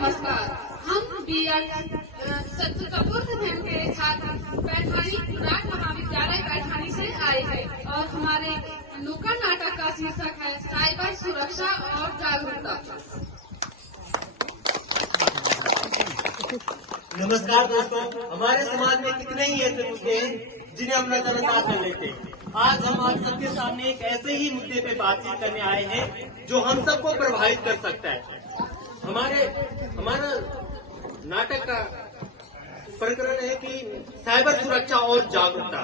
नमस्कार। हम चतुर्थ धर्म के छात्र पैठानी राज महाविद्यालय पैठानी से आए हैं और हमारे नुक्कड़ नाटक का शीर्षक है साइबर सुरक्षा और जागरूकता। नमस्कार दोस्तों, हमारे समाज में कितने ही ऐसे मुद्दे हैं जिन्हें हम नजरअंदाज कर लेते हैं। आज हम आप सबके सामने एक ऐसे ही मुद्दे पे बातचीत करने आए हैं जो हम सबको प्रभावित कर सकता है। हमारा नाटक का प्रकरण है कि साइबर सुरक्षा और जागरूकता।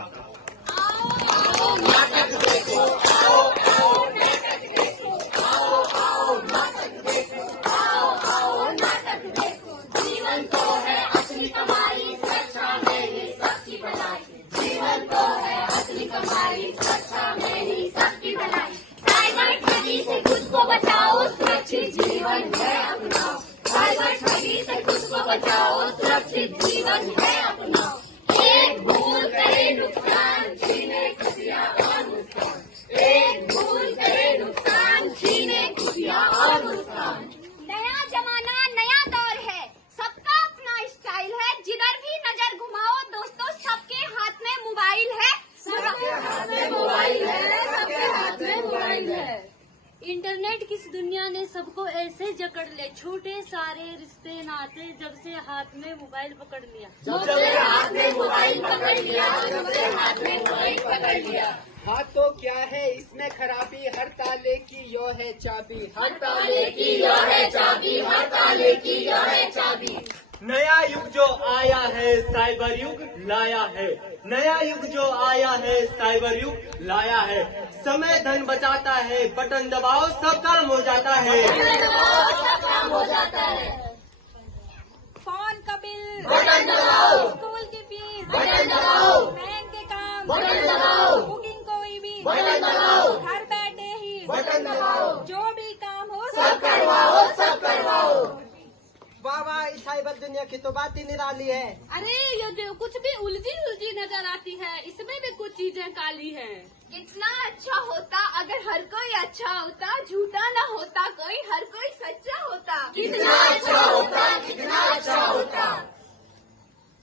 नाटक देखो, आओ आओ नाटक देखो, आओ आओ नाटक देखो, आओ आओ नाटक देखो। जीवन तो है असली कमाई, सुरक्षा में ही सबकी भलाई। जीवन तो है असली कमाई, सुरक्षा में ही सबकी भलाई। साइबर ठगी से खुद को बचाओ, सुरक्षित जीवन है अपनाओ। साइबर ठगी से खुद को बचाओ, सुरक्षित जीवन है अपनाओ। एक भूल करे नुकसान, छीने खुशियाँ और मुस्कान। एक भूल करे नुकसान, छीने खुशियाँ और मुस्कान। नया जमाना नया दौर है, सबका अपना स्टाइल है। जिधर भी नजर घुमाओ दोस्तों, सबके हाथ में मोबाइल है। सबके हाथ में मोबाइल है, सबके हाथ में मोबाइल है। इंटरनेट की इस दुनिया ने सबको ऐसे जकड़ ले, छोटे सारे रिश्ते नाते जब से हाथ में मोबाइल पकड़ लिया। जब से हाथ में मोबाइल पकड़ लिया, जब से हाथ में मोबाइल पकड़ लिया। हाँ तो क्या है इसमें खराबी, हर ताले की यो है चाबी। हर ताले की यो है चाबी, हर ताले की यो है चाबी। नया युग जो आया है साइबर युग लाया है। नया युग जो आया है साइबर युग लाया है। समय धन बचाता है, बटन दबाओ सब काम हो जाता है। सब काम हो जाता है। फोन का बिल, बटन दबाओ। स्कूल की फीस, बटन दबाओ। बैंक के काम, बटन दबाओ। बुकिंग कोई भी, बटन दबाओ। घर बैठे ही, बटन दबाओ। जो भी काम हो सब करवाओ, सब करवाओ। वाह वाह, इस साइबर दुनिया की तो बात ही निराली है। अरे ये जो कुछ भी उलझी उलझी नजर आती है, इसमें भी कुछ चीजें काली हैं। कितना अच्छा होता अगर हर कोई अच्छा होता, झूठा न होता कोई, हर कोई सच्चा होता। कितना अच्छा होता, कितना अच्छा होता।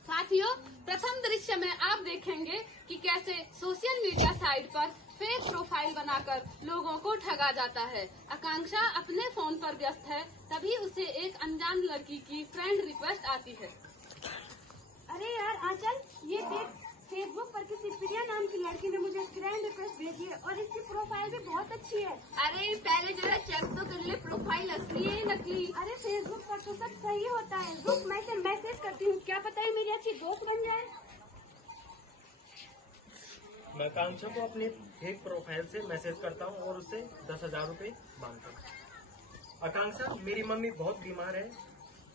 साथियों, प्रथम दृश्य में आप देखेंगे कि कैसे सोशल मीडिया साइट पर फेक प्रोफाइल बनाकर लोगों को ठगा जाता है। आकांक्षा अपने फोन पर व्यस्त है, तभी उसे एक अनजान लड़की की फ्रेंड रिक्वेस्ट आती है। अरे यार आंचल, ये देख, फेसबुक पर किसी प्रिया नाम की लड़की ने मुझे फ्रेंड रिक्वेस्ट भेजी है और इसकी प्रोफाइल भी बहुत अच्छी है। अरे पहले जरा चेक तो कर ले, प्रोफाइल असली है नकली। अरे फेसबुक पर तो सब सही होता है। रुक, मैं इसे मैसेज करती हूँ, क्या पता है मेरी अच्छी दोस्त बन जाए। मैं आकांक्षा को अपनी फेक प्रोफाइल से मैसेज करता हूँ और उसे 10,000 रुपए मांगता हूँ। आकांक्षा, मेरी मम्मी बहुत बीमार है,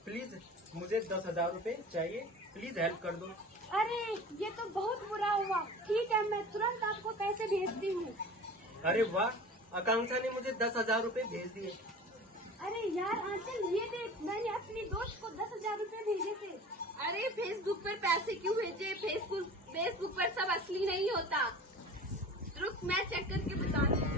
प्लीज मुझे 10,000 रुपए चाहिए, प्लीज हेल्प कर दो। अरे ये तो बहुत बुरा हुआ। ठीक है, मैं तुरंत आपको पैसे भेजती हूँ। अरे वाह, आकांक्षा ने मुझे 10,000 रुपए भेज दिए। अरे यार आंचल, ये देख, मैंने अपनी दोस्त को 10,000 रुपए भेजे थे। अरे फेसबुक पर पैसे क्यों भेजे? फेसबुक पर सब असली नहीं होता। रुक, मैं चेक करके बताती हूँ।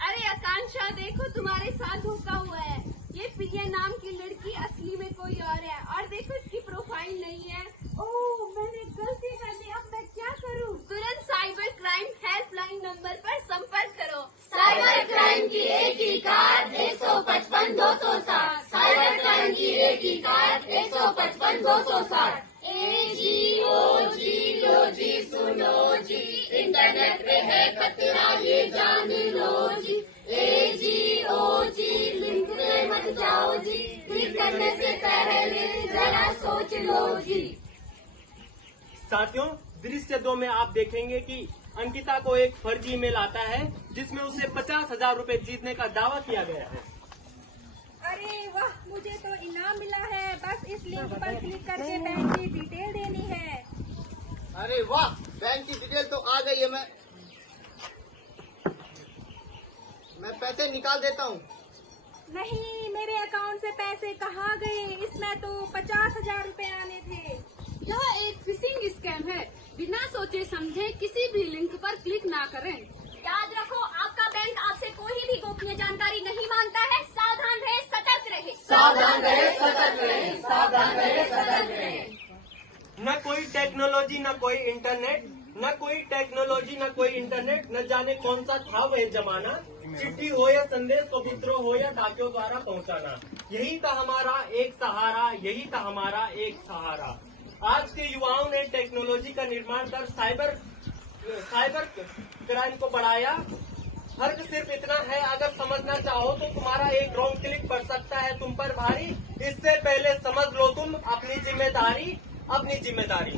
अरे आकांक्षा, देखो तुम्हारे साथ धोखा हुआ है। ये प्रिया नाम की लड़की असली में कोई और है, और देखो इसकी प्रोफाइल नहीं है। ओह, मैंने गलती कर दी, अब मैं क्या करूँ? तुरंत साइबर क्राइम हेल्पलाइन नंबर पर संपर्क करो। साइबर क्राइम की एक ही कार 155 260। साइबर क्राइम की एक ही कार 155 260। AGOG लो जी, सुनो जी, इंटरनेट पे है खतरा ये जान लो जी। AGOG लिंक पे मत जाओ जी, क्लिक करने से पहले जरा सोच लो जी। साथियों, दृश्य 2 में आप देखेंगे कि अंकिता को एक फर्जी ईमेल आता है जिसमें उसे 50,000 रुपए जीतने का दावा किया गया है। अरे वाह, मुझे तो इनाम मिला है। बस इस लिंक पर क्लिक करके बैंक की डिटेल देनी है। अरे वाह, बैंक की डिटेल तो आ गई है। मैं पैसे निकाल देता हूँ। नहीं, मेरे अकाउंट से पैसे कहाँ गए? इसमें तो 50,000 रुपए आने थे। यह एक फिशिंग स्कैम है। बिना सोचे समझे किसी भी लिंक पर क्लिक ना करें। याद रखो, आपका बैंक आपसे कोई भी गोपनीय जानकारी नहीं मांगता है। सावधान रहे, सतर्क रहे। सावधान रहे, टेक्नोलॉजी न कोई इंटरनेट, न कोई टेक्नोलॉजी न कोई इंटरनेट, न जाने कौन सा था वह जमाना। चिट्ठी हो या संदेश को विद्रोह हो या डाकियों द्वारा पहुंचाना, यही था हमारा एक सहारा, यही था हमारा एक सहारा। आज के युवाओं ने टेक्नोलॉजी का निर्माण कर साइबर क्राइम को बढ़ाया। फर्क सिर्फ इतना है, अगर समझना चाहो तो तुम्हारा एक रॉन्ग क्लिक पड़ सकता है तुम पर भारी। इससे पहले समझ लो तुम अपनी जिम्मेदारी, अपनी जिम्मेदारी।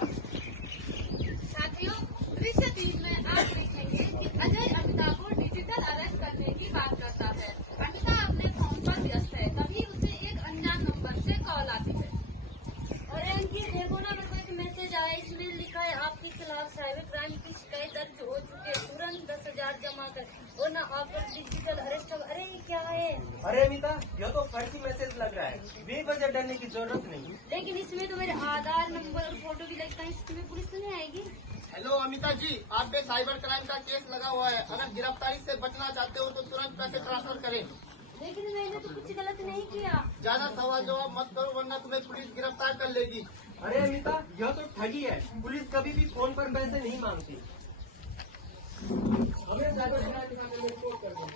साथियों, दृश्य 3 में आप देखेंगे कि अजय अमिता को डिजिटल अरेस्ट करने की बात करता है। अमिता अपने फोन पर व्यस्त है, तभी उसे एक अनजान नंबर से कॉल आती है। अरे अंकित देखो ना, मेरे को एक मैसेज आया, इसमें लिखा है आपके खिलाफ साइबर क्राइम की शिकायत दर्ज हो चुकी है, तुरंत 10,000 जमा कर और ना आपको डिजिटल अरेस्ट होगा। अरे ये क्या है? अरे अमिता, यह तो फर्जी मैसेज लग रहा है, बेवजह डरने की जरूरत नहीं। लेकिन इसमें तो मेरे आधार नंबर और फोटो भी लगता है, इसमें पुलिस तो नहीं आएगी? हेलो अमिता जी, आप पे साइबर क्राइम का केस लगा हुआ है। अगर गिरफ्तारी से बचना चाहते हो तो तुरंत पैसे ट्रांसफर करें। लेकिन मैंने तो कुछ गलत नहीं किया। ज्यादा सवाल जवाब मत करो वरना तुम्हें पुलिस गिरफ्तार कर लेगी। अरे अमिता, यह तो ठगी है, पुलिस कभी भी फोन पर पैसे नहीं मांगती। हमें साइबर क्राइम के बारे में रिपोर्ट कर दो।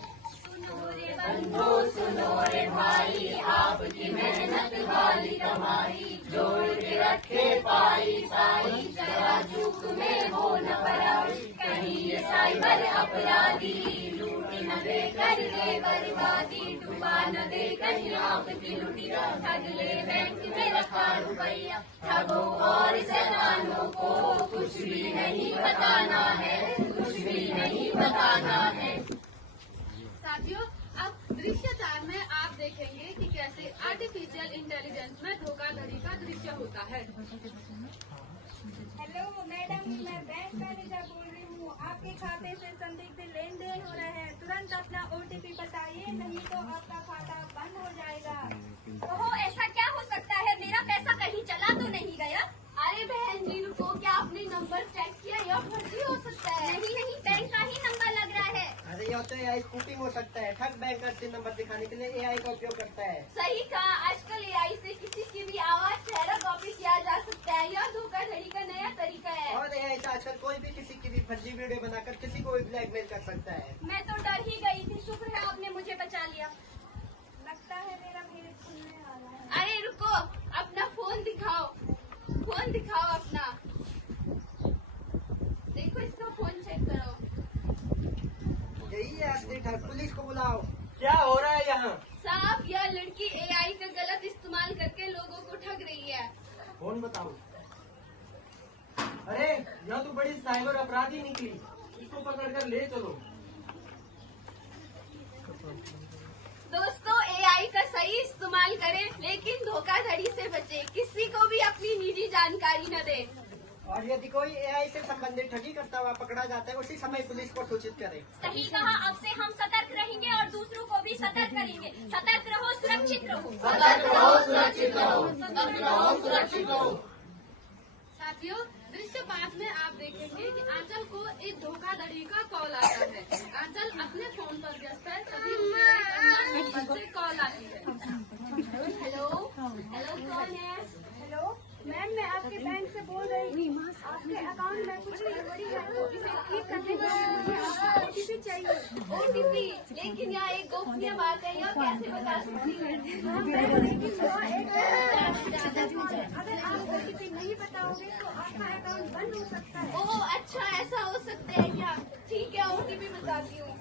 सुनो रे भाई, आपकी मेहनत वाली कमाई, जोड़ के रखे पाई पाई, जरा चूक में हो न पराई। कहीं ये साइबर अपराधी लूट न दे कर ले बर्बादी, डुबा न दे कहीं आपकी लुटिया, ठग ले बैंक में रखा रुपया। ठगों और शैतानों को कुछ भी नहीं बताना है, कुछ भी नहीं बताना है। साथियों, अब दृश्य 4 में आप देखेंगे कि कैसे आर्टिफिशियल इंटेलिजेंस में धोखाधड़ी का दृश्य होता है। हेलो मैडम, मैं बैंक मैनेजर बोल रही हूँ। आपके खाते से संदिग्ध लेन देन हो रहे हैं, तुरंत अपना OTP बताइए, नहीं तो आपका खाता बंद हो जाएगा। ओहो, ऐसा क्या हो सकता है? मेरा पैसा कहीं चला तो नहीं गया? अरे बहन जी रुको, क्या आपने नंबर चेक किया? यह फर्जी हो सकता है। नहीं नहीं, बैंक का ही नंबर लग रहा है। अरे यह तो AI स्पूफिंग हो सकता है। ठग बैंक का सिम नंबर दिखाने के लिए AI का उपयोग करता है। सही कहा, आजकल AI से किसी की भी आवाज चेहरा कॉपी किया जा सकता है। यह धोखाधड़ी का नया तरीका है। और AI से आजकल कोई भी किसी की भी फर्जी वीडियो बनाकर किसी को भी ब्लैकमेल कर सकता है। मैं तो डर ही गई थी, शुक्र है आपने मुझे बचा लिया। लगता है मेरा मेरे खुलने वाला है। अरे रुको, अपना फोन दिखाओ, फोन दिखाओ अपना। देखो इसका फोन चेक करो। यही है असली ठग, पुलिस को बुलाओ। क्या हो रहा है यहाँ? साहब, यह लड़की AI का गलत इस्तेमाल करके लोगों को ठग रही है। फोन बताओ। अरे यह तो बड़ी साइबर अपराधी निकली, इसको पकड़ कर ले चलो। दोस्तों, AI का सही इस्तेमाल करें, लेकिन धोखाधड़ी से बचे। किसी को भी अपनी निजी जानकारी न दे। और यदि कोई AI से संबंधित ठगी करता हुआ पकड़ा जाता है, उसी समय पुलिस को सूचित करें। सही कहा, अब से हम सतर्क रहेंगे और दूसरों को भी सतर्क करेंगे। सतर्क रहो, सुरक्षित रहो। सतर्क रहो, सुरक्षित रहो। सतर्क रहो, सुरक्षित रहो। साथियों, दृश्य 5 में आप देखेंगे कि आंचल को एक धोखाधड़ी का कॉल आता है। आंचल अपने फोन पर व्यस्त है, तभी उसे एक अनजान नंबर से कॉल आती है। हेलो हेलो, कौन है? हेलो मैम, मैं आपके बैंक से बोल रही हूँ। आपके अकाउंट में कुछ गड़बड़ी है, तो इसे ठीक करने के लिए मुझे आपका OTP चाहिए। OTP? लेकिन यहाँ एक गोपनीय बात है, यह कैसे बता सकती है? हाँ मैम, लेकिन वह एक अगर आप OTP नहीं बताओगे तो आपका अकाउंट बंद हो सकता है। ओह अच्छा, ऐसा हो सकता है क्या? ठीक है, OTP बताती हूँ।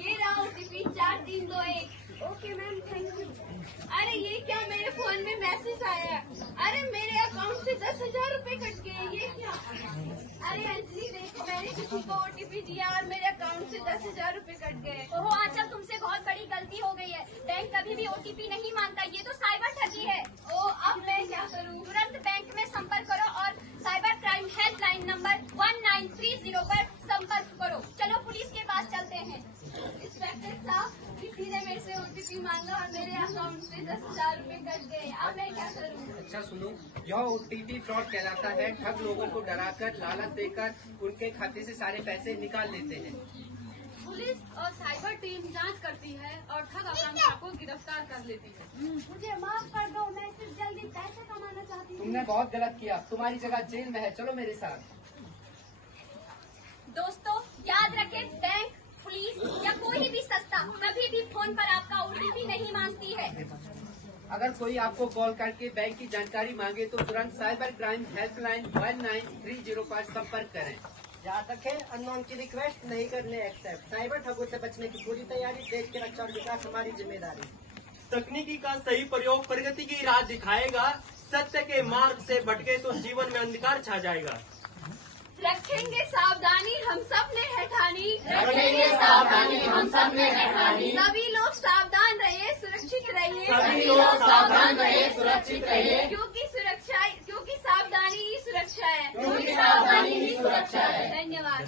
ये रहा OTP 4321। Okay ma'am, thank you. अरे ये क्या, मेरे फोन में मैसेज आया? अरे मेरे अकाउंट से 10,000 रुपए कट गए, ये क्या? अरे अंजलि देखो, मैंने किसी को OTP दिया और मेरे अकाउंट से 10,000 रुपए कट गए। ओहो आंचल, तुमसे बहुत बड़ी गलती हो गई है। बैंक कभी भी OTP नहीं मांगता, ये तो साइबर ठगी है। ओह, अब मैं क्या करूँ? तुरंत बैंक में संपर्क करो और साइबर क्राइम हेल्पलाइन नंबर 1930 पर संपर्क करो। चलो पुलिस के पास चलते हैं। इंस्पेक्टर साहब, किसी ने मेरे से OTP मांगा और मेरे अकाउंट से 10,000 रुपए कट गए, अब मैं क्या करूँ? अच्छा सुनो, यह OTP फ्रॉड कहलाता है। ठग लोगों को डराकर, लालच देकर उनके खाते से सारे पैसे निकाल लेते हैं। पुलिस और साइबर टीम जांच करती है और ठग आकांक्षा को गिरफ्तार कर लेती है। मुझे माफ कर दो, मैं सिर्फ जल्दी पैसे कमाना चाहती हूँ। तुमने बहुत गलत किया, तुम्हारी जगह जेल में है, चलो मेरे साथ। दोस्तों याद रखें, बैंक, पुलिस या कोई भी संस्था कभी भी फोन पर आपका OTP नहीं मांगती है। अगर कोई आपको कॉल करके बैंक की जानकारी मांगे तो तुरंत साइबर क्राइम हेल्पलाइन 1930 पर संपर्क करें। याद रखें, अननोन की रिक्वेस्ट नहीं करने एक्सेप्ट। साइबर ठगों से बचने की पूरी तैयारी, देश की रक्षा और विकास हमारी जिम्मेदारी। तकनीकी का सही प्रयोग प्रगति की राह दिखाएगा। सत्य के मार्ग से भटके तो जीवन में अंधकार छा जाएगा। रखेंगे सावधानी हम सब ने है ठानी। रखेंगे सावधानी हम सब ने है ठानी। सभी लोग सावधान रहिए, सुरक्षित रहिए। सभी लोग सावधान रहिए, सुरक्षित रहिए। क्योंकि सावधानी ही सुरक्षा है। क्योंकि सावधानी ही सुरक्षा है। धन्यवाद।